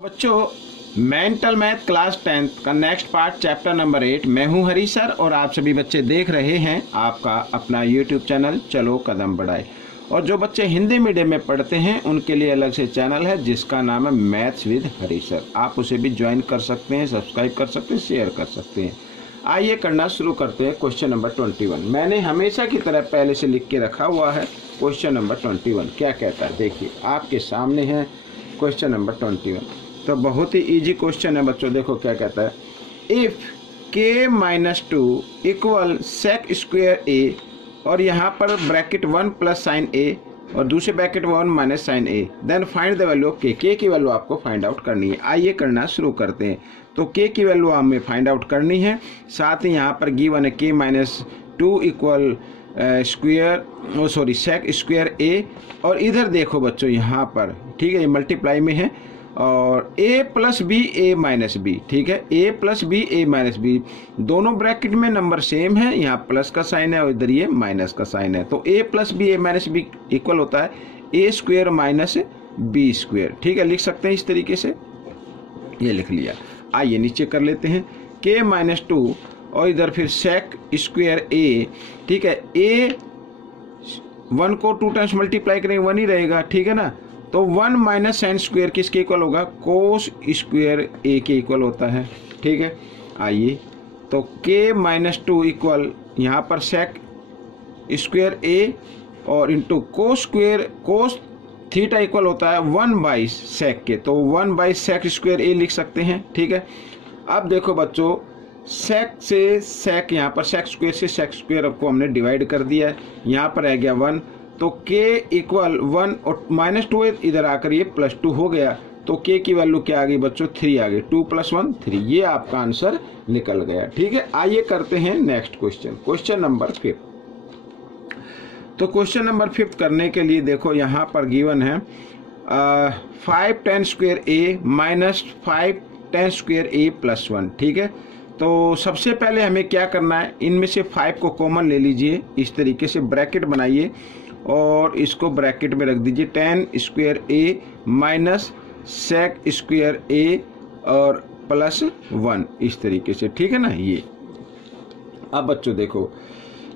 बच्चों mental math class 10th का next part chapter number 8 मैं हूं हरी सर और आप सभी बच्चे देख रहे हैं आपका अपना यूट्यूब चैनल चलो कदम बढ़ाए। और जो बच्चे हिंदी मीडियम में पढ़ते हैं उनके लिए अलग से चैनल है जिसका नाम है मैथ्स विद हरी सर। आप उसे भी ज्वाइन कर सकते हैं, सब्सक्राइब कर सकते हैं, शेयर कर सकते हैं। आइए करना शुरू करते हैं। क्वेश्चन नंबर 21 मैंने हमेशा की तरह पहले से लिख के रखा हुआ है। क्वेश्चन नंबर 21 क्या कहता है देखिए आपके सामने है क्वेश्चन नंबर 21। तो बहुत ही इजी क्वेश्चन है बच्चों। देखो क्या कहता है, if k-2 equal sec square A और यहाँ पर ब्रैकेट 1 प्लस साइन ए और दूसरे bracket 1 minus sine A, then find the value of k की वैल्यू आपको फाइंड आउट करनी है। आइए करना शुरू करते हैं। तो k की वैल्यू हमें फाइंड आउट करनी है, साथ ही यहाँ पर गिवन है k-2 equal sec square A और इधर देखो बच्चों यहाँ पर ठीक है ये मल्टीप्लाई में है और a plus B A minus B, ठीक है a plus B A minus B, दोनों ब्रैकेट में नंबर सेम है, यहाँ प्लस का साइन है और इधर ये माइनस का साइन है। तो a plus B A minus B equal होता है a square minus B square. ठीक है लिख सकते हैं इस तरीके से, ये लिख लिया। आइए नीचे कर लेते हैं k-2 और इधर फिर सेक स्क्वेयर a, ठीक है a 1 को 2 टाइम्स मल्टीप्लाई करेंगे 1 ही रहेगा, ठीक है ना। तो 1 माइनस साइन स्क्वेयर किसके इक्वल होगा, कोस स्क्वेयर ए के इक्वल होता है, ठीक है। आइए तो k-2 इक्वल यहाँ पर सेक स्क्वेयर ए और into cos square cos theta equal होता है 1 बाई सेक के, तो 1 बाई सेक स्क्वेयर ए लिख सकते हैं, ठीक है। अब देखो बच्चों सेक से सेक, यहाँ पर सेक स्क्वेयर से सेक स्क्वेयर को हमने डिवाइड कर दिया है, यहाँ पर रह गया 1, तो k इक्वल 1 और -2 इधर आकर ये +2 हो गया, तो k की वैल्यू क्या आ गई बच्चों 3 आ गई, 2 + 1 3, ये आपका आंसर निकल गया, ठीक है। आइए करते हैं नेक्स्ट क्वेश्चन, क्वेश्चन नंबर 5। तो क्वेश्चन नंबर 5 करने के लिए देखो यहाँ पर गिवन है 5 tan square a minus 5 tan square a + 1, ठीक है। तो सबसे पहले हमें क्या करना है, इनमें से 5 को कॉमन ले लीजिए, इस तरीके से ब्रैकेट बनाइए और इसको ब्रैकेट में रख दीजिए tan square a minus sec square a और +1 इस तरीके से, ठीक है ना ये। अब बच्चों देखो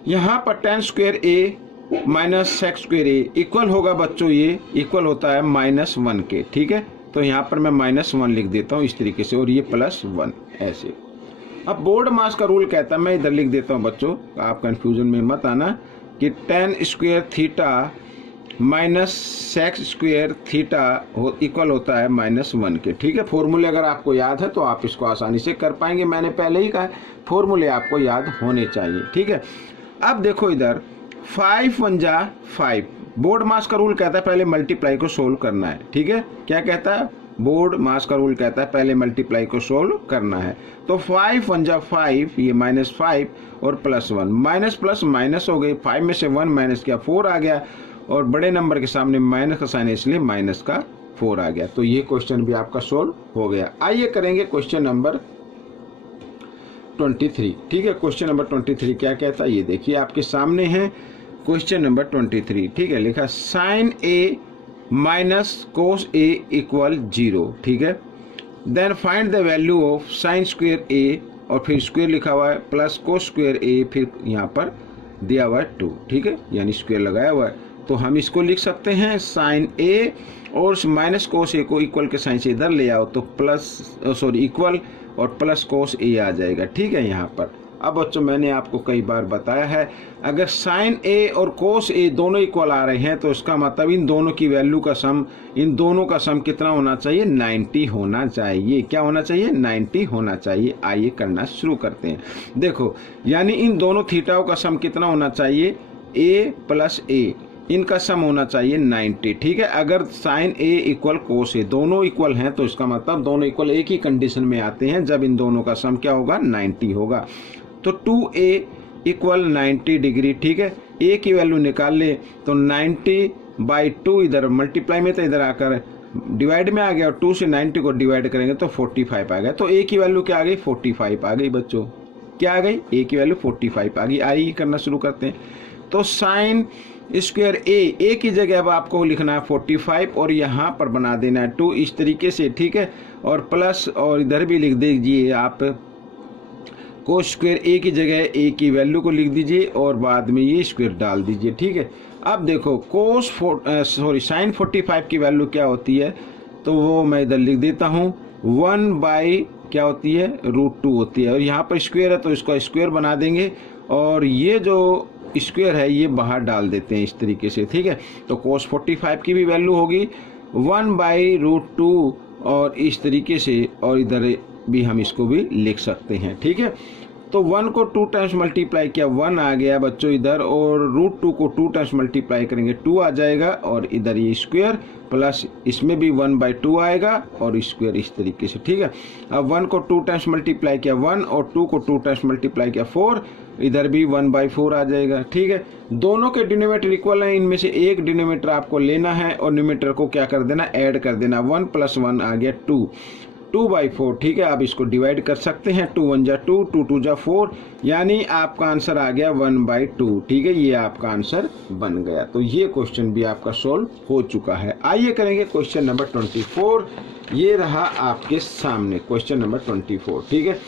यहाँ पर tan square a minus sec square a equal होगा बच्चों, ये इक्वल होता है -1 के, ठीक है। तो यहाँ पर मैं -1 लिख देता हूँ इस तरीके से और ये +1 ऐसे। अब बोर्ड मास का रूल कहता है, मैं इधर लिख देता हूँ बच्चों, आप कंफ्यूजन में मत आना, कि tan square theta minus sec square theta equal होता है -1 के, ठीक है। फॉर्मूले अगर आपको याद है तो आप इसको आसानी से कर पाएंगे, मैंने पहले ही कहा फॉर्मूले आपको याद होने चाहिए, ठीक है। अब देखो इधर 5 × 1 = 5, बोर्ड मास का रूल कहता है पहले मल्टीप्लाई को सोल्व करना है, ठीक है। क्या कहता है बोर्ड मास का रूल कहता है पहले मल्टीप्लाई को सोल्व करना है। तो 5 × 1 = 5, ये -5 और +1, माइनस प्लस माइनस हो गई, 5 में से 1 माइनस किया 4 आ गया और बड़े नंबर के सामने माइनस का साइन है इसलिए माइनस का 4 आ गया। तो ये क्वेश्चन भी आपका सोल्व हो गया। आइए करेंगे क्वेश्चन नंबर 23, ठीक है। क्वेश्चन नंबर 23 क्या कहता है ये देखिए आपके सामने है क्वेश्चन नंबर 23, ठीक है। लिखा sine a minus cos a equal 0, ठीक है। Then find the value of sine square a और फिर स्क्वेयर लिखा हुआ है प्लस कोस स्क्वेयर a, फिर यहाँ पर दिया हुआ है 2, ठीक है, यानी स्क्वेयर लगाया हुआ है। तो हम इसको लिख सकते हैं साइन a और माइनस कोस a को इक्वल के साइन से इधर ले आओ तो इक्वल और प्लस कोस a आ जाएगा, ठीक है यहाँ पर। अब बच्चों मैंने आपको कई बार बताया है अगर साइन a और कोस a दोनों इक्वल आ रहे हैं तो इसका मतलब इन दोनों की वैल्यू का सम, इन दोनों का सम कितना होना चाहिए, 90 होना चाहिए। क्या होना चाहिए, 90 होना चाहिए। आइए करना शुरू करते हैं। देखो यानी इन दोनों थीटाओं का सम कितना होना चाहिए, a + a, इनका सम होना चाहिए 90, ठीक है। अगर sine a equal cos a दोनों इक्वल हैं तो इसका मतलब दोनों इक्वल एक ही कंडीशन में आते हैं जब इन दोनों का सम क्या होगा, 90 होगा। तो 2a इक्वल 90 डिग्री, ठीक है। a की वैल्यू निकाल ले तो 90/2 इधर मल्टीप्लाई में, तो इधर आकर डिवाइड में आ गया और 2 से 90 को डिवाइड करेंगे तो 45 आ गया। तो a की वैल्यू क्या आ गई, 45 आ गई बच्चों। क्या आ गई, a की वैल्यू 45 आ गई। आइए करना शुरू करते हैं। तो साइन स्क्वायर ए की जगह अब आपको लिखना है 45 और यहाँ पर बना देना है 2 इस तरीके से, ठीक है। और प्लस और इधर भी लिख दीजिए आप कोस स्क्वायर ए की जगह ए की वैल्यू को लिख दीजिए और बाद में ये स्क्वायर डाल दीजिए, ठीक है। अब देखो साइन 45 की वैल्यू क्या होती है, तो वो मैं इधर लिख देता हूँ 1 बाई क्या होती है √2 होती है, और यहाँ पर स्क्वायर है तो इसको स्क्वायर बना देंगे और ये जो स्क्वायर है ये बाहर डाल देते हैं इस तरीके से, ठीक है। तो cos 45 की भी वैल्यू होगी 1 बाई √2 और इस तरीके से, और इधर भी हम इसको भी लिख सकते हैं, ठीक है। तो 1 को 2 टाइम्स मल्टीप्लाई किया 1 आ गया बच्चों इधर, और √2 को 2 टाइम्स मल्टीप्लाई करेंगे 2 आ जाएगा, और इधर ये स्क्वायर प्लस इसमें भी 1/2 आएगा और स्क्वायर इस तरीके से, ठीक है। अब 1 को 2 टाइम्स मल्टीप्लाई किया 1 और 2 को 2 टाइम्स मल्टीप्लाई किया 4, इधर भी 1/4 आ जाएगा, ठीक है। दोनों के डिनोमिनेटर इक्वल हैं, इनमें से एक डिनोमिनेटर आपको लेना है और न्यूमरेटर को क्या कर देना ऐड कर देना, 1 + 1 आ गया 2/4, ठीक है। आप इसको डिवाइड कर सकते हैं, 2 × 1 = 2, 2 × 2 = 4, यानी आपका आंसर आ गया 1/2, ठीक है। ये आपका आंसर बन गया। तो ये क्वेश्चन भी आपका सोल्व हो चुका है। आइए करेंगे क्वेश्चन नंबर 24। ये रहा आपके सामने क्वेश्चन नंबर 24, ठीक है।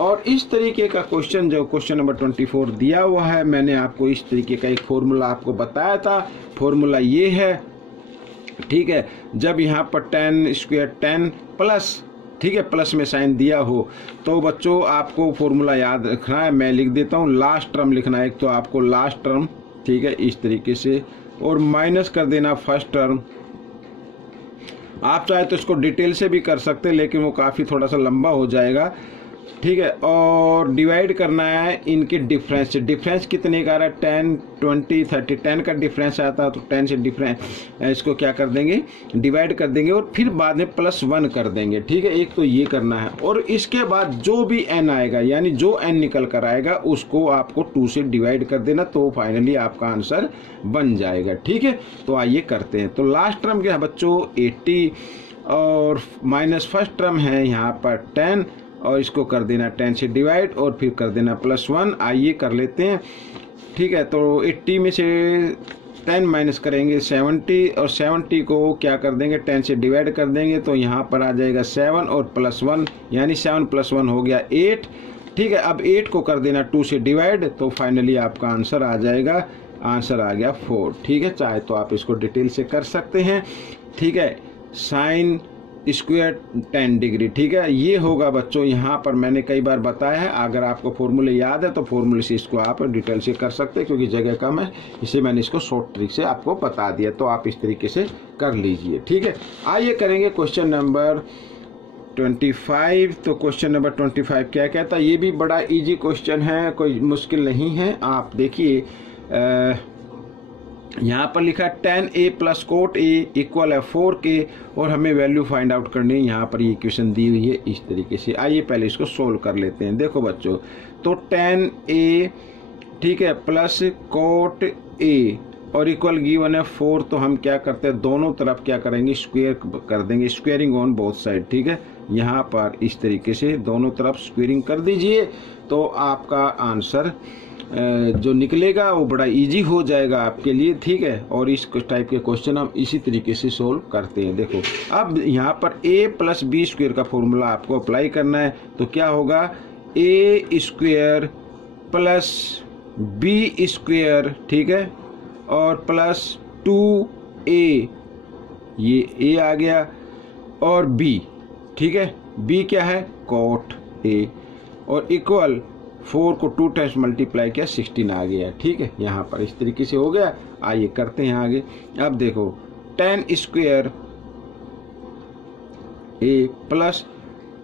और इस तरीके का क्वेश्चन जो क्वेश्चन नंबर 24 दिया हुआ है, मैंने आपको इस तरीके का एक फॉर्मूला आपको बताया था। फॉर्मूला ये है, ठीक है। जब यहाँ पर tan स्क्वायर 10 प्लस, ठीक है, प्लस में साइन दिया हो तो बच्चों आपको फॉर्मूला याद रखना है। मैं लिख देता हूँ, लास्ट टर्म लिखना है, एक तो आपको लास्ट टर्म, ठीक है, इस तरीके से, और माइनस कर देना फर्स्ट टर्म। आप चाहे तो इसको डिटेल से भी कर सकते हैं लेकिन वो काफ़ी थोड़ा सा लंबा हो जाएगा, ठीक है। और डिवाइड करना है इनके डिफरेंस से। डिफरेंस कितने का रहा है 10, 20, 30, 10 का डिफरेंस आता है तो 10 से डिफरेंस इसको क्या कर देंगे डिवाइड कर देंगे और फिर बाद में +1 कर देंगे, ठीक है। एक तो ये करना है, और इसके बाद जो भी n आएगा यानी जो n निकल कर आएगा उसको आपको 2 से डिवाइड कर देना, तो फाइनली आपका आंसर बन जाएगा, ठीक है। तो आइए करते हैं। तो लास्ट टर्म क्या है बच्चों 80 और माइनस फर्स्ट टर्म है यहाँ पर 10 और इसको कर देना 10 से डिवाइड और फिर कर देना +1। आइए कर लेते हैं, ठीक है। तो 80 में से 10 माइनस करेंगे 70 और 70 को क्या कर देंगे 10 से डिवाइड कर देंगे, तो यहाँ पर आ जाएगा 7 और +1 यानी 7 + 1 हो गया 8, ठीक है। अब 8 को कर देना 2 से डिवाइड, तो फाइनली आपका आंसर आ जाएगा, आंसर आ गया 4, ठीक है। चाहे तो आप इसको डिटेल से कर सकते हैं, ठीक है। साइन स्क्वायर 10 डिग्री, ठीक है। ये होगा बच्चों, यहाँ पर मैंने कई बार बताया है, अगर आपको फॉर्मूले याद है तो फॉर्मूले से इसको आप डिटेल से कर सकते हैं, क्योंकि जगह कम है इसे मैंने इसको शॉर्ट ट्रिक से आपको बता दिया, तो आप इस तरीके से कर लीजिए, ठीक है। आइए करेंगे क्वेश्चन नंबर 25। तो क्वेश्चन नंबर 25 क्या कहता है, ये भी बड़ा ईजी क्वेश्चन है, कोई मुश्किल नहीं है। आप देखिए यहाँ पर लिखा 10a + cot a = 4k और हमें वैल्यू फाइंड आउट करनी है। यहाँ पर ये इक्वेशन दी हुई है इस तरीके से। आइए पहले इसको सोल्व कर लेते हैं। देखो बच्चों, तो 10a, ठीक है, प्लस cot a और इक्वल गिवन है 4, तो हम क्या करते हैं दोनों तरफ क्या करेंगे स्क्वायर कर देंगे, स्क्वेयरिंग ऑन बोथ साइड, ठीक है। यहाँ पर इस तरीके से दोनों तरफ स्क्वेयरिंग कर दीजिए, तो आपका आंसर जो निकलेगा वो बड़ा इजी हो जाएगा आपके लिए, ठीक है। और इस टाइप के क्वेश्चन हम इसी तरीके से सोल्व करते हैं। देखो अब यहाँ पर a + b² का फॉर्मूला आपको अप्लाई करना है, तो क्या होगा a² + b², ठीक है, और +2a, ये a आ गया, और b, ठीक है, b क्या है cot a, और इक्वल 4 को 2 टाइम्स मल्टीप्लाई किया 16 आ गया, ठीक है। यहाँ पर इस तरीके से हो गया। आइए करते हैं आगे। अब देखो 10 square a +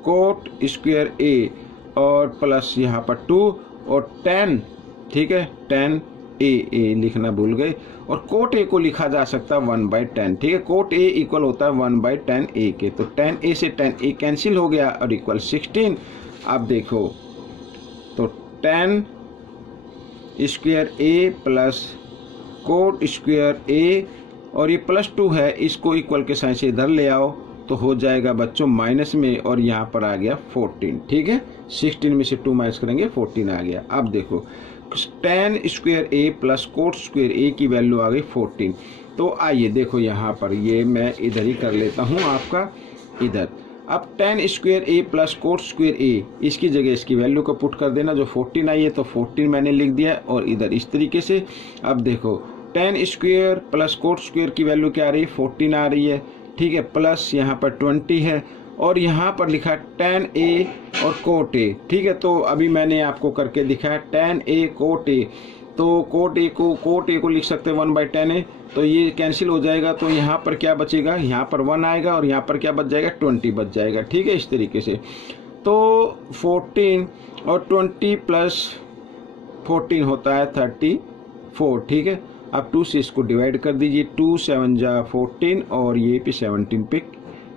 cot square a और प्लस यहाँ पर 2 और 10, ठीक है, 10a लिखना भूल गए, और cot a को लिखा जा सकता है 1/10, ठीक है। cot a इक्वल होता है 1/10a के, तो 10a से 10a कैंसिल हो गया और इक्वल 16। अब देखो तो 10 square a + cot square a और ये +2 है, इसको इक्वल के साइन से इधर ले आओ तो हो जाएगा बच्चों माइनस में, और यहाँ पर आ गया 14, ठीक है। 16 में से 2 माइनस करेंगे 14 आ गया। अब देखो tan स्क्वायर ए प्लस कोट स्क्वायर ए की वैल्यू आ गई 14। तो आइए देखो यहाँ पर, ये मैं इधर ही कर लेता हूँ आपका इधर। अब tan स्क्वायर ए प्लस कोट स्क्वायर ए, इसकी जगह इसकी वैल्यू को पुट कर देना, जो 14 आई है तो 14 मैंने लिख दिया। और इधर इस तरीके से अब देखो tan square plus coat square की वैल्यू क्या आ रही है, 14 आ रही है, ठीक है, प्लस यहाँ पर 20 है और यहाँ पर लिखा tan a और कोट a, ठीक है। तो अभी मैंने आपको करके दिखाया tan a कोट a, तो कोट a को लिख सकते हैं 1/tan a, तो ये कैंसिल हो जाएगा। तो यहाँ पर क्या बचेगा, यहाँ पर 1 आएगा और यहाँ पर क्या बच जाएगा, 20 बच जाएगा, ठीक है, इस तरीके से। तो 14 और 20 प्लस 14 होता है 34, ठीक है। अब 2 से इसको डिवाइड कर दीजिए, 2 7 जा 14 और ये पे 17 पे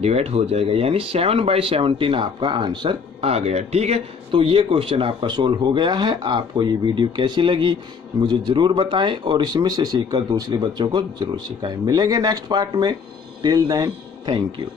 डिवाइड हो जाएगा, यानी 7/17 आपका आंसर आ गया, ठीक है। तो ये क्वेश्चन आपका सोल्व हो गया है। आपको ये वीडियो कैसी लगी मुझे ज़रूर बताएं और इसमें से सीखकर दूसरे बच्चों को ज़रूर सिखाएं। मिलेंगे नेक्स्ट पार्ट में, टिल देन थैंक यू।